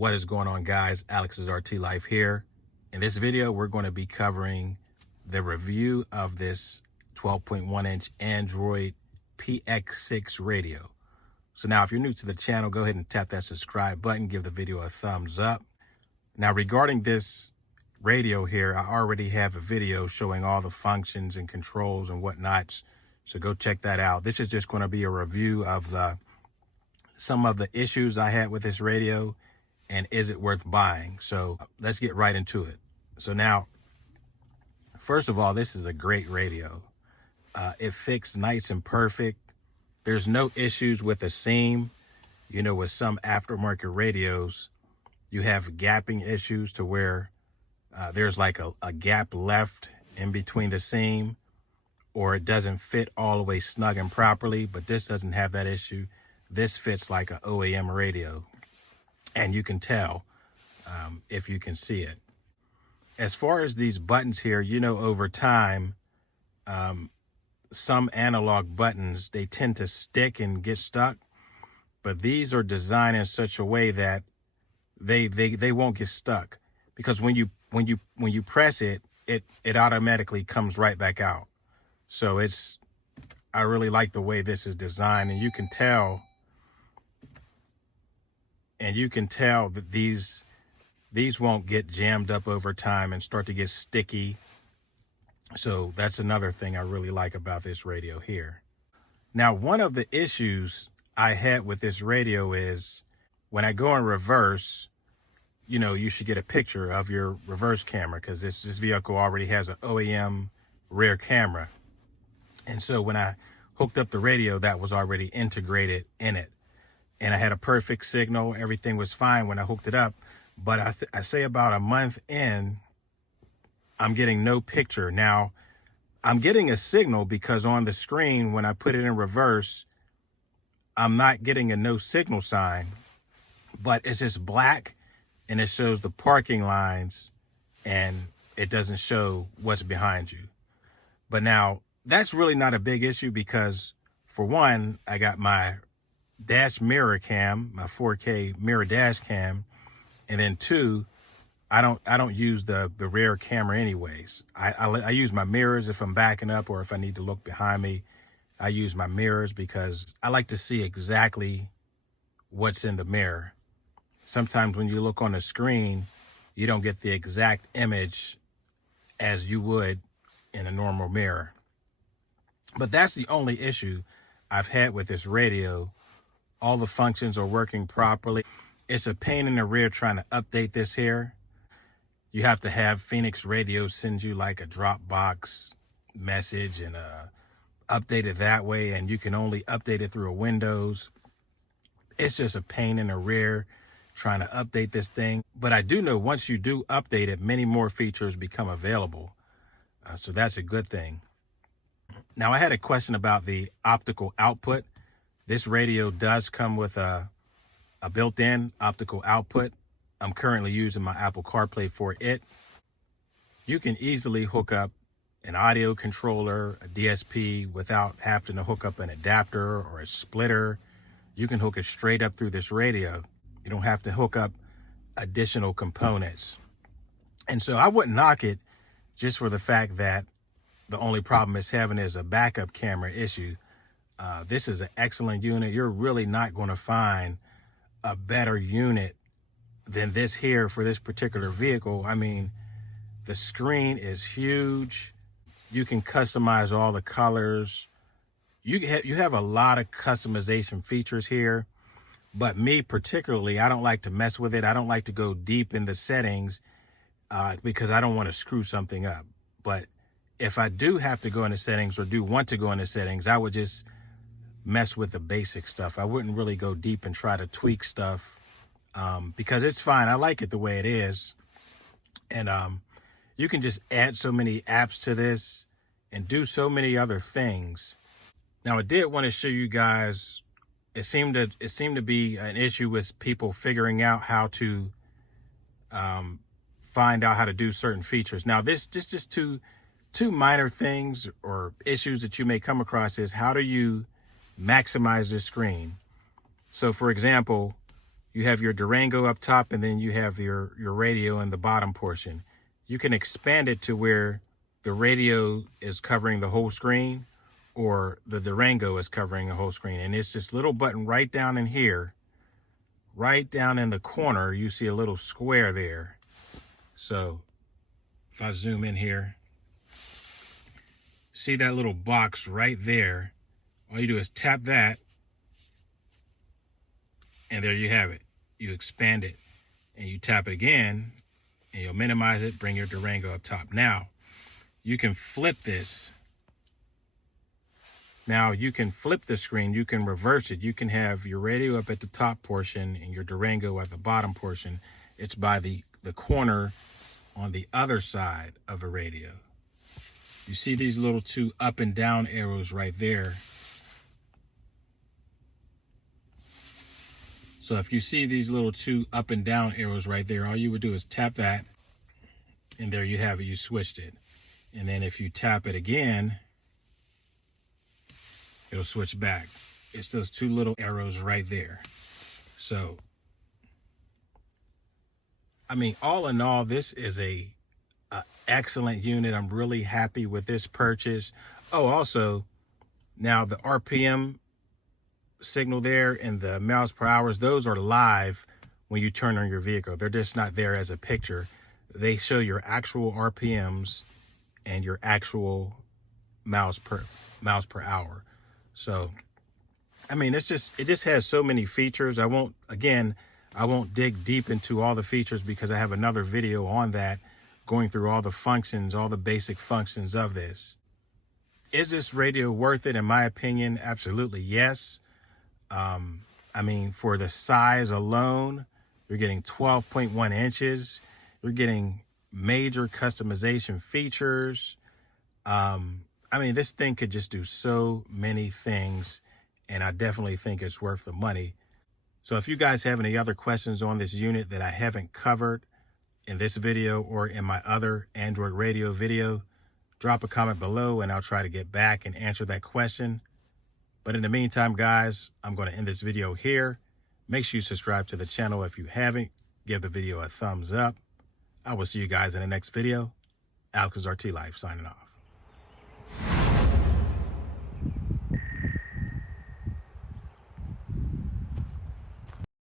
What is going on, guys? Alex's RT Life here. In this video, we're going to be covering the review of this 12.1 inch Android Px6 radio. So now, if you're new to the channel, go ahead and tap that subscribe button, give the video a thumbs up. Now, regarding this radio here, I already have a video showing all the functions and controls and whatnots. So go check that out. This is just going to be a review of some of the issues I had with this radio and is it worth buying. So let's get right into it. So now, first of all, this is a great radio. It fits nice and perfect. There's no issues with the seam. You know, with some aftermarket radios, you have gapping issues to where there's like a gap left in between the seam, or it doesn't fit all the way snug and properly, but this doesn't have that issue. This fits like an OEM radio, and you can tell if you can see it. As far as these buttons here, you know, over time, some analog buttons, they tend to stick and get stuck, but these are designed in such a way that they won't get stuck, because when you press it, it automatically comes right back out. So I really like the way this is designed, and you can tell that these won't get jammed up over time and start to get sticky. So that's another thing I really like about this radio here. Now, one of the issues I had with this radio is when I go in reverse, you know, you should get a picture of your reverse camera, because this vehicle already has an OEM rear camera. And so when I hooked up the radio, that was already integrated in it. And I had a perfect signal. Everything was fine when I hooked it up. But I say about a month in, I'm getting no picture. Now, I'm getting a signal because on the screen, when I put it in reverse, I'm not getting a no signal sign. But it's just black, and it shows the parking lines, and it doesn't show what's behind you. But now, that's really not a big issue because, for one, I got my dash mirror cam, my 4K mirror dash cam, and then two, I don't use the rear camera anyways. I use my mirrors if I'm backing up or if I need to look behind me. I use my mirrors because I like to see exactly what's in the mirror. Sometimes when you look on the screen, you don't get the exact image as you would in a normal mirror. But that's the only issue I've had with this radio. All the functions are working properly. It's a pain in the rear trying to update this here. You have to have Phoenix Radio send you like a Dropbox message and update it that way, and you can only update it through a Windows. It's just a pain in the rear trying to update this thing. But I do know once you do update it, many more features become available. So that's a good thing. Now, I had a question about the optical output. This radio does come with a built-in optical output. I'm currently using my Apple CarPlay for it. You can easily hook up an audio controller, a DSP, without having to hook up an adapter or a splitter. You can hook it straight up through this radio. You don't have to hook up additional components. And so I wouldn't knock it just for the fact that the only problem it's having is a backup camera issue. This is an excellent unit. You're really not going to find a better unit than this here for this particular vehicle. I mean, the screen is huge. You can customize all the colors. You have a lot of customization features here. But me particularly, I don't like to mess with it. I don't like to go deep in the settings because I don't want to screw something up. But if I do have to go into settings or do want to go into settings, I would just mess with the basic stuff. I wouldn't really go deep and try to tweak stuff because it's fine. I like it the way it is. And you can just add so many apps to this and do so many other things. Now, I did want to show you guys, it seemed to be an issue with people figuring out how to find out how to do certain features. Now, this just two minor things or issues that you may come across is how do you maximize the screen? So for example, you have your Durango up top, and then you have your radio in the bottom portion. You can expand it to where the radio is covering the whole screen, or the Durango is covering the whole screen. And it's this little button right down in here, right down in the corner. You see a little square there. So if I zoom in here, see that little box right there? All you do is tap that, and there you have it. You expand it, and you tap it again, and you'll minimize it, bring your Durango up top. Now, you can flip this. Now, you can flip the screen. You can reverse it. You can have your radio up at the top portion and your Durango at the bottom portion. It's by the corner on the other side of the radio. You see these little two up and down arrows right there. So if you see these little two up and down arrows right there, all you would do is tap that, and there you have it. You switched it. And then if you tap it again, it'll switch back. It's those two little arrows right there. So, I mean, all in all, this is a excellent unit. I'm really happy with this purchase. Oh, also, now the RPM signal there and the miles per hour, those are live when you turn on your vehicle. They're just not there as a picture. They show your actual RPMs and your actual miles per hour. So, I mean, it just has so many features. I won't dig deep into all the features because I have another video on that, going through all the functions, all the basic functions of this. Is this radio worth it? In my opinion, absolutely yes. I mean, for the size alone, you're getting 12.1 inches. You're getting major customization features. I mean, this thing could just do so many things, and I definitely think it's worth the money. So if you guys have any other questions on this unit that I haven't covered in this video or in my other Android radio video, drop a comment below and I'll try to get back and answer that question. But in the meantime, guys, I'm going to end this video here. Make sure you subscribe to the channel if you haven't. Give the video a thumbs up. I will see you guys in the next video. Alex RT Life signing off.